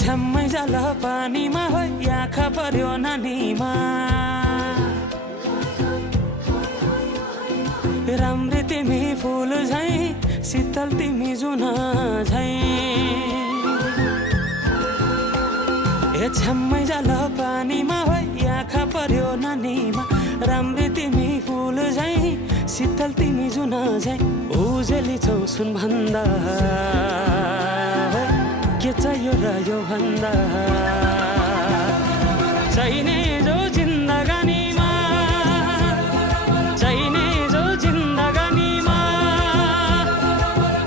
छ्याम्मै जाल पानीमा हो आँखा पर्यो नानीमा राम्री तिमी फुल झैं शीतल तिमी जुन झैं छ्याम्मै जाल पानीमा हो आँखा पर्यो नानीमा राम्री तिमी फुल झैं शीतल तिमी जुन झैं उजेली छौ सुन भन्दा के चाहियो र यो भन्दा चाहिने जो जिन्दगानीमा चाहिने जो जिन्दगानीमा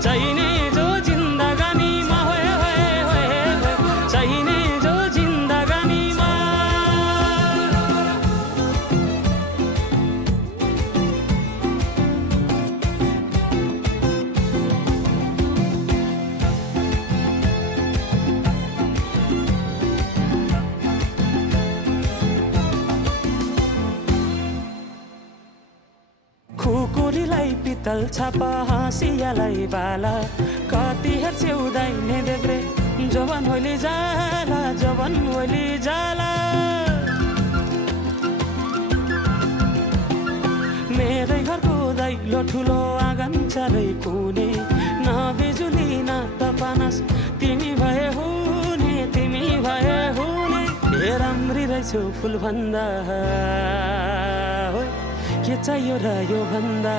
चाहिने जो जिन्दगानीमा होए होए होए चाहिने जो जिन्दगानीमा खुकुरीलाई पितल छापा हाँसियालाई बाला कति हेर्छौ दाइने देब्रे जवन होली जाला जवन होली जाला मेरै घरको दैलो ठुलो आँगन चारै कुने न बिजुली न त पानस तिमी भए हुने तिमी भए हुने ए राम्री रहेछौ फुल भन्दा के चाहियो र यो भन्दा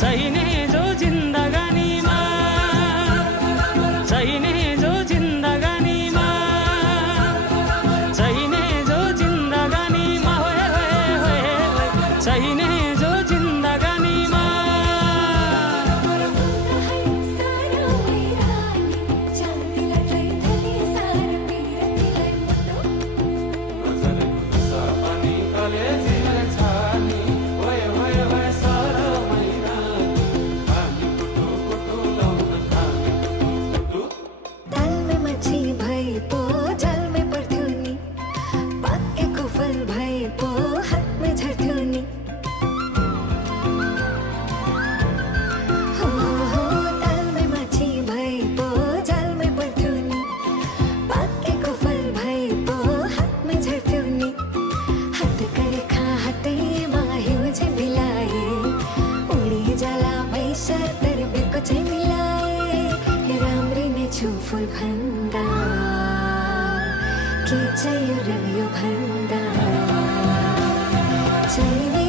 चाहिने जो जिन्दगानीमा चाहिने जो जिन्दगानीमा चाहिने जो जिन्दगानीमा होए होए होए चाहिने जो जिन्दगानीमा फुल भन्दा के चाहियो र यो भन्दा चाहिने